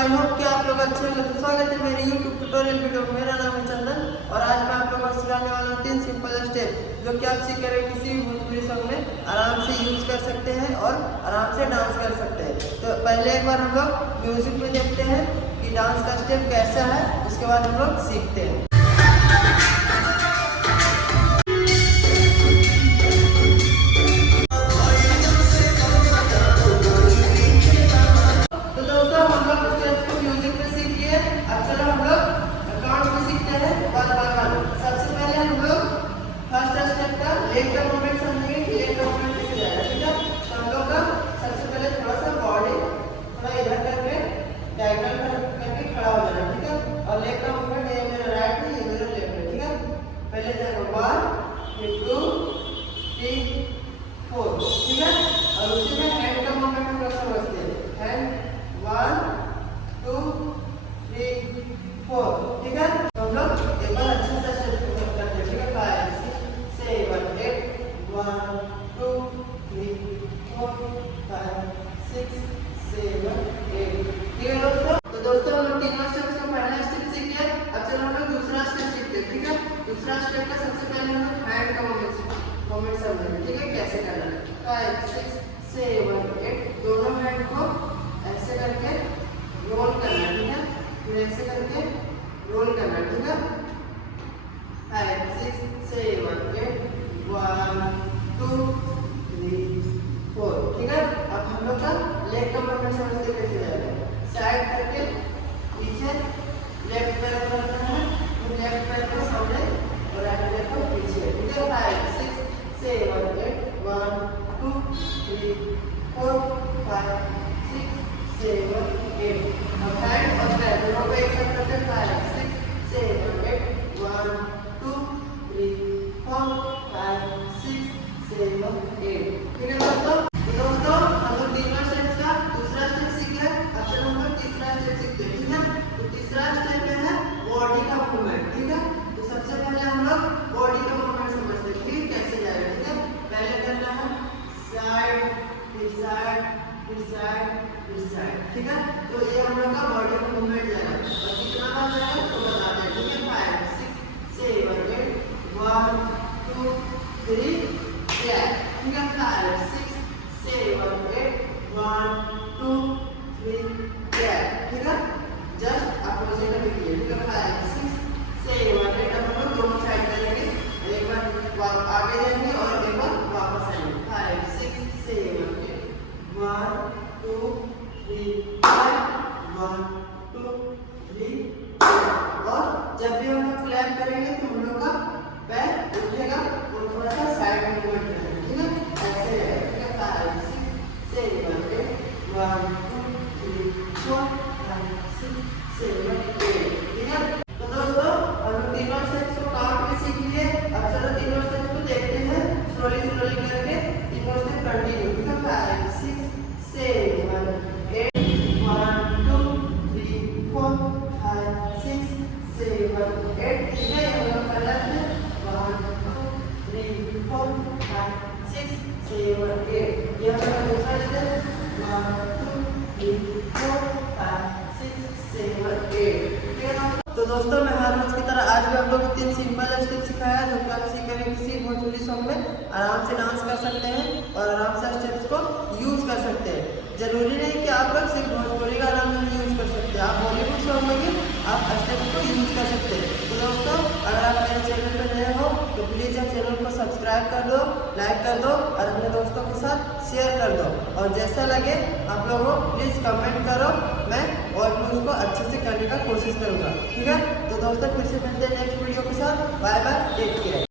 I hope कि आप लोग अच्छे होंगे। तो स्वागत है मेरे YouTube ट्यूटोरियल वीडियो। मेरा नाम है चंदन और आज मैं आप लोगों को सिखाने वाला हूँ 3 सिंपल स्टेप जो कि आप सीख कर किसी भी भोजपुरी सॉन्ग में आराम से यूज कर सकते हैं और आराम से डांस कर सकते हैं। तो पहले एक बार हम लोग म्यूजिक में देखते हैं कि डांस का स्टेप कैसा है, उसके बाद हम लोग सीखते हैं। लेग का मूवमेंट समझेंगे कि लेग का मूवमेंट कैसे जाएगा, ठीक है। तो हम लोग का सबसे पहले थोड़ा सा बॉडी थोड़ा इधर करके डायगोनल करके खड़ा हो जाना, ठीक है। और लेग का मूवमेंट ये मेरा राइट है, ये मेरा लेफ्ट है, ठीक है। पहले जाएगा 1 फिर 2 3 4, ठीक है। और उसी में हैंड का मूवमेंट हम लोग समझते हैं। हैंड 1 2 3 4, ठीक है। तो हम लोग एक बार अच्छे से स्टेप करते हैं, ठीक है। 5 6 7 8 1 2 3 4 5 6 7 8, ठीक है दोस्तों। तो दोस्तों हम लोग तीनों स्टेप्स का पहला स्टेप सीख लिया। अब चलो हम लोग दूसरा स्टेप सीखते हैं, ठीक है। दूसरा स्टेप का सबसे पहले हम लोग हैंड का मूवमेंट समझेंगे, ठीक है, कैसे करना है। 5 6 7 8 दोनों हैंड को ऐसे करके रोल करना है, ठीक है। फिर ऐसे करके रोल करना है, ठीक है। 5 6 7 8 1 2 3 4, ठीक है। अब हम लोग का लेग का मूवमेंट समझते कैसे जाएगा। साइड करके पीछे लेफ्ट पैर को रखना है, फिर लेफ्ट पैर को सामने और राइट पैर को पीछे, ठीक है। 5 6 7 8 1 2 3 4 5 6 7 8। अब हैंड और पैर दोनों को एक साथ करते हैं। 5 6 7 8 1 2 3 4 5 6 7 8, ठीक है दोस्तों। तो दोस्तों हम लोग तीनों स्टेप्स का दूसरा स्टेप सीख गए। अब चलो हम लोग तीसरा स्टेप सीखते हैं, ठीक है। तो तीसरा स्टेप में है बॉडी का मूवमेंट, ठीक है। तो सबसे पहले हम लोग बॉडी का मूवमेंट समझते हैं, ठीक है, कैसे जाएगा, ठीक है। पहले करना है साइड फिर साइड फिर साइड फिर साइड, ठीक है। तो ये हम लोग का बॉडी का मूवमेंट जाएगा। और कितना बार जाएगा तो बताते हैं, ठीक है। 5 6 7 8 1 2 3 4, ठीक है। 5 6 7 8 1 2 3 4, ठीक है। जस्ट अपोजिट में लिखिए, ठीक है। 5 6 7 8 हम लोग दोनों साइड करेंगे, एक बार आगे जाएंगे और एक बार वापस आएंगे। 5 6 7 8 1 2 3 4 1 2 3 4। और जब भी हम लोग क्लैप करेंगे तो हम लोग का पैर उठेगा और थोड़ा सा साइड में मूवमेंट करेंगे, ठीक है। ऐसे रहेगा, ठीक है। 5 6 7 8 1 2 3 4 5 6 7 8, ठीक है। तो दोस्तों हम लोग तीनों स्टेप्स को काउंट में सीख लिए। अब चलो तीनों स्टेप्स को देखते हैं स्लोली स्लोली करके, तीनों स्टेप कंटिन्यू, ठीक है। 5 6 7 8 1 2 3 4 5 6 7 8, ठीक है। हम लोग पहला स्टेप 1 2 3 4 5 6 7 8, ये हमारा दूसरा स्टेप 1 2 3 4 5 6 7 8, ठीक है। तो दोस्तों मैं हर रोज की तरह आज भी आप लोगों को 3 सिंपल स्टेप सिखाया जो कि आप सीख कर किसी भोजपुरी सॉन्ग में आराम से डांस कर सकते हैं और आराम से स्टेप्स को यूज कर सकते हैं। जरूरी नहीं कि आप लोग सिर्फ भोजपुरी का आराम से यूज कर सकते हैं, आप बॉलीवुड सॉन्ग में भी आप स्टेप्स को यूज कर सकते हैं। तो दोस्तों अगर आप मेरे चैनल पर नए हो तो प्लीज़ आप चैनल को सब्सक्राइब कर दो, लाइक कर दो और अपने दोस्तों के साथ शेयर कर दो। और जैसा लगे आप लोगों प्लीज़ कमेंट करो, मैं और भी उसको अच्छे से करने का कोशिश करूँगा, ठीक है। तो दोस्तों फिर से मिलते हैं नेक्स्ट वीडियो के साथ। Bye bye, take care.